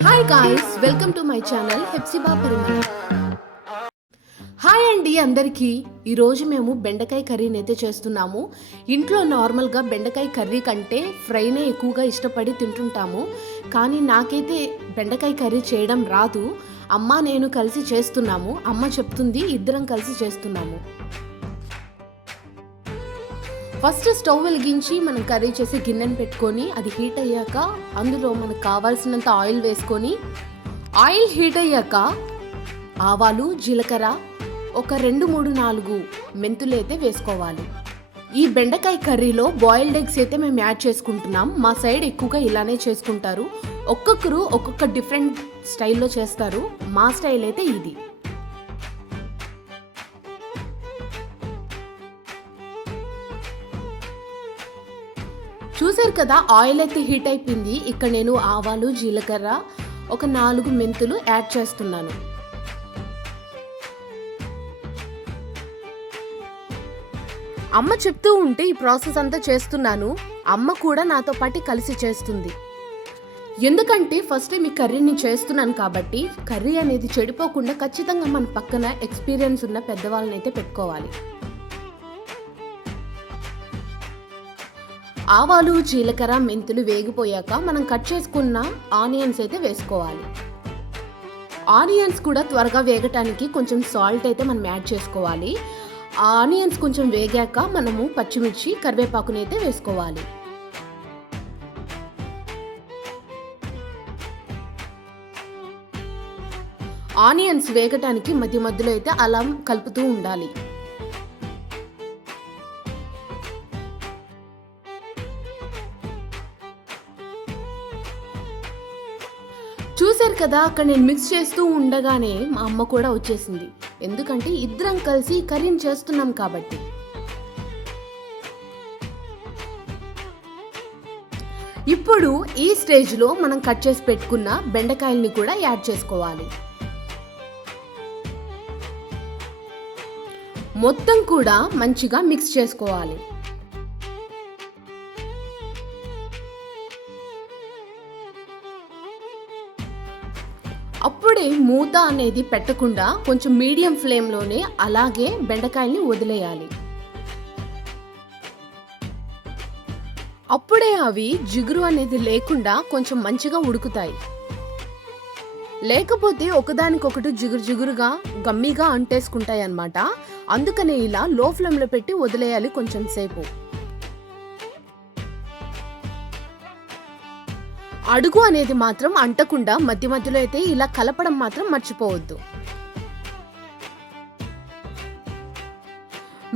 Hi guys, welcome to my channel Hepsiba Parimala. Hi అండి అందరికీ. ఈరోజు మేము బెండకాయ కర్రీని అయితే చేస్తున్నాము. ఇంట్లో నార్మల్గా బెండకాయ కర్రీ కంటే ఫ్రైనే ఎక్కువగా ఇష్టపడి తింటుంటాము. కానీ నాకైతే బెండకాయ కర్రీ చేయడం రాదు. అమ్మ నేను కలిసి చేస్తున్నాము. అమ్మ చెప్తుంది, ఇద్దరం కలిసి చేస్తున్నాము. ఫస్ట్ స్టవ్ వెలిగించి మనం కర్రీ చేసి గిన్నెను పెట్టుకొని అది హీట్ అయ్యాక అందులో మనకు కావాల్సినంత ఆయిల్ వేసుకొని, ఆయిల్ హీట్ అయ్యాక ఆవాలు, జీలకర్ర, ఒక 2, 3, 4 మెంతులు అయితే వేసుకోవాలి. ఈ బెండకాయ కర్రీలో బాయిల్డ్ ఎగ్స్ అయితే మేము యాడ్ చేసుకుంటున్నాం. మా సైడ్ ఎక్కువగా ఇలానే చేసుకుంటారు. ఒక్కొక్కరు ఒక్కొక్క డిఫరెంట్ స్టైల్లో చేస్తారు. మా స్టైల్ అయితే ఇది. చూసారు కదా, ఆయిల్ అయితే హీట్ అయిపోయింది. ఇక్కడ నేను ఆవాలు, జీలకర్ర, ఒక 4 మెంతులు యాడ్ చేస్తున్నాను. అమ్మ చెప్తూ ఉంటే ఈ ప్రాసెస్ అంతా చేస్తున్నాను. అమ్మ కూడా నాతో పాటు కలిసి చేస్తుంది. ఎందుకంటే ఫస్ట్ టైం ఈ కర్రీని చేస్తున్నాను కాబట్టి కర్రీ అనేది చెడిపోకుండా ఖచ్చితంగా మన పక్కన ఎక్స్పీరియన్స్ ఉన్న పెద్దవాళ్ళని అయితే పెట్టుకోవాలి. ఆవాలు, జీలకర్ర, మెంతులు వేగిపోయాక మనం కట్ చేసుకున్న ఆనియన్స్ అయితే వేసుకోవాలి. ఆనియన్స్ కూడా త్వరగా వేగటానికి కొంచెం సాల్ట్ అయితే మనం యాడ్ చేసుకోవాలి. ఆనియన్స్ కొంచెం వేగాక మనము పచ్చిమిర్చి, కరివేపాకుని అయితే వేసుకోవాలి. ఆనియన్స్ వేగటానికి మధ్య మధ్యలో అయితే అలా కలుపుతూ ఉండాలి. చూసారు కదా, అక్కడ నేను మిక్స్ చేస్తూ ఉండగానే మా అమ్మ కూడా వచ్చేసింది. ఎందుకంటే ఇద్దరం కలిసి కర్రీని చేస్తున్నాం కాబట్టి. ఇప్పుడు ఈ స్టేజ్లో మనం కట్ చేసి పెట్టుకున్న బెండకాయల్ని కూడా యాడ్ చేసుకోవాలి. మొత్తం కూడా మంచిగా మిక్స్ చేసుకోవాలి. అప్పుడే మూత అనేది పెట్టకుండా కొంచెం మీడియం ఫ్లేమ్లోనే అలాగే బెండకాయల్ని వదిలేయాలి. అప్పుడే అవి జిగురు అనేది లేకుండా కొంచెం మంచిగా ఉడుకుతాయి. లేకపోతే ఒకదానికొకటి జిగురుగా గమ్మిగా అంటేసుకుంటాయి అన్నమాట. అందుకనే ఇలా లో ఫ్లేమ్లో పెట్టి వదిలేయాలి కొంచెం సేపు. అడుగు అనేది మాత్రం అంటకుండా మధ్య మధ్యలో అయితే ఇలా కలపడం మాత్రం మర్చిపోవద్దు.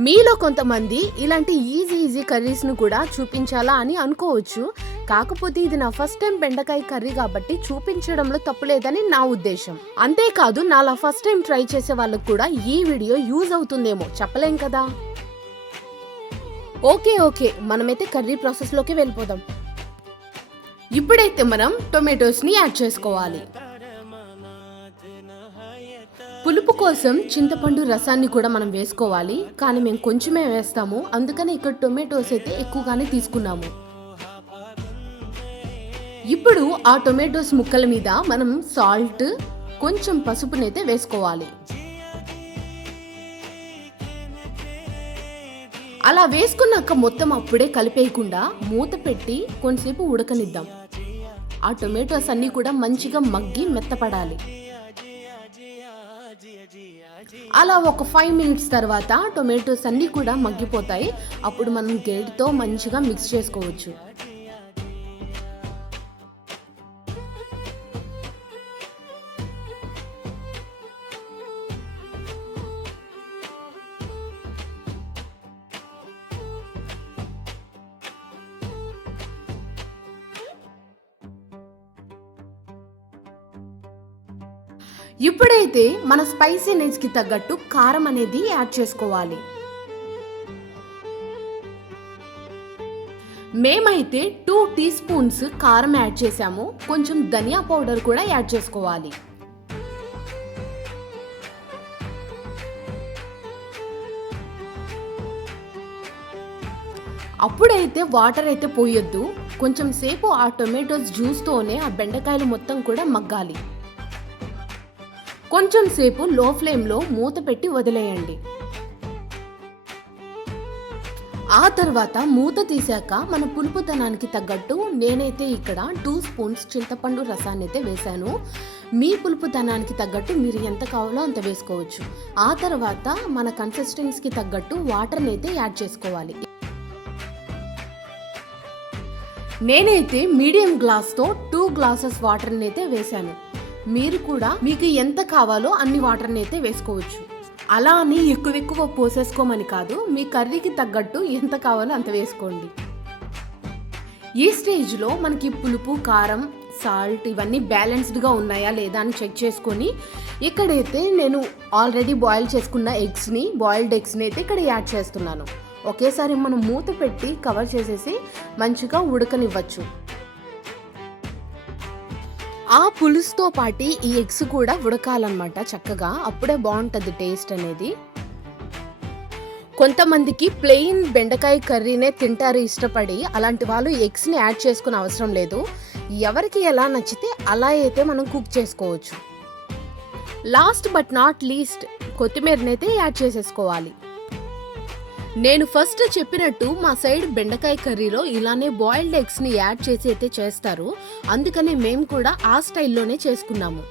మీలో కొంతమంది ఇలాంటి ఈజీ కర్రీస్ను కూడా చూపించాలా అని అనుకోవచ్చు. కాకపోతే ఇది నా ఫస్ట్ టైం బెండకాయ కర్రీ కాబట్టి చూపించడంలో తప్పులేదని నా ఉద్దేశం. అంతేకాదు నాలా ఫస్ట్ టైం ట్రై చేసే వాళ్ళకు కూడా ఈ వీడియో యూజ్ అవుతుందేమో చెప్పలేం కదా. ఓకే, మనమైతే కర్రీ ప్రాసెస్లోకి వెళ్ళిపోదాం. ఇప్పుడైతే మనం టొమాటోస్ని యాడ్ చేసుకోవాలి. పులుపు కోసం చింతపండు రసాన్ని కూడా మనం వేసుకోవాలి. కానీ మేము కొంచెమే వేస్తాము, అందుకని ఇక్కడ టొమాటోస్ అయితే ఎక్కువగానే తీసుకున్నాము. ఇప్పుడు ఆ టొమాటోస్ ముక్కల మీద మనం సాల్ట్, కొంచెం పసుపునైతే వేసుకోవాలి. అలా వేసుకున్నాక మొత్తం అప్పుడే కలిపేయకుండా మూత పెట్టి కొంతసేపు ఉడకనిద్దాం. ఆ టొమాటోస్ అన్నీ కూడా మంచిగా మగ్గి మెత్తపడాలి. అలా ఒక 5 minutes తర్వాత టొమాటోస్ అన్నీ కూడా మగ్గిపోతాయి. అప్పుడు మనం గరిటెతో మంచిగా మిక్స్ చేసుకోవచ్చు. ఇప్పుడైతే మన స్పైసీనెస్కి తగ్గట్టు కారం అనేది యాడ్ చేసుకోవాలి. మేమైతే 2 teaspoons కారం యాడ్ చేసాము. కొంచెం ధనియా పౌడర్ కూడా యాడ్ చేసుకోవాలి. అప్పుడైతే వాటర్ అయితే పోయొద్దు. కొంచెం సేపు ఆ టొమాటోస్ జ్యూస్తోనే ఆ బెండకాయలు మొత్తం కూడా మగ్గాలి. కొంచెం సేపు లో ఫ్లేమ్లో మూత పెట్టి వదిలేయండి. ఆ తర్వాత మూత తీసాక మన పులుపుతనానికి తగ్గట్టు నేనైతే ఇక్కడ 2 స్పూన్స్ చింతపండు రసాన్ని అయితే వేశాను. మీ పులుపుతనానికి తగ్గట్టు మీరు ఎంత కావాలో అంత వేసుకోవచ్చు. ఆ తర్వాత మన కన్సిస్టెన్సీకి తగ్గట్టు వాటర్ని అయితే యాడ్ చేసుకోవాలి. నేనైతే మీడియం గ్లాస్తో 2 గ్లాసెస్ వాటర్ని అయితే వేశాను. మీరు కూడా మీకు ఎంత కావాలో అన్ని వాటర్ని అయితే వేసుకోవచ్చు. అలా అని ఎక్కువ పోసేసుకోమని కాదు, మీ కర్రీకి తగ్గట్టు ఎంత కావాలో అంత వేసుకోండి. ఈ స్టేజ్లో మనకి పులుపు, కారం, సాల్ట్ ఇవన్నీ బ్యాలెన్స్డ్గా ఉన్నాయా లేదా అని చెక్ చేసుకొని ఇక్కడైతే నేను ఆల్రెడీ బాయిల్ చేసుకున్న బాయిల్డ్ ఎగ్స్ని అయితే ఇక్కడ యాడ్ చేస్తున్నాను. ఒకేసారి మనం మూత పెట్టి కవర్ చేసేసి మంచిగా ఉడకనివ్వచ్చు. ఆ పులుసుతో పాటు ఈ ఎగ్స్ కూడా ఉడకాలన్నమాట చక్కగా, అప్పుడే బాగుంటుంది టేస్ట్ అనేది. కొంతమందికి ప్లెయిన్ బెండకాయ కర్రీనే తింటారు ఇష్టపడి, అలాంటి వాళ్ళు ఎగ్స్ని యాడ్ చేసుకునే అవసరం లేదు. ఎవరికి ఎలా నచ్చితే అలా అయితే మనం కుక్ చేసుకోవచ్చు. లాస్ట్ బట్ నాట్ లీస్ట్ కొత్తిమీరనైతే యాడ్ చేసేసుకోవాలి. నేను ఫస్ట్ చెప్పినట్టు మా సైడ్ బెండకాయ కర్రీలో ఇలానే బాయిల్డ్ ఎగ్స్ని యాడ్ చేసి అయితే చేస్తారు, అందుకనే మేము కూడా ఆ స్టైల్లోనే చేసుకున్నాము.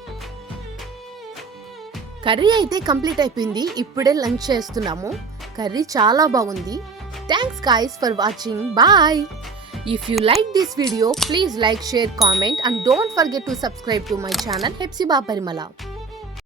కర్రీ అయితే కంప్లీట్ అయిపోయింది. ఇప్పుడే లంచ్ చేస్తున్నాము. కర్రీ చాలా బాగుంది. Thanks guys for watching. Bye. If you like this video, please like, share, comment and don't forget to subscribe to my channel Hepzibah Parimala.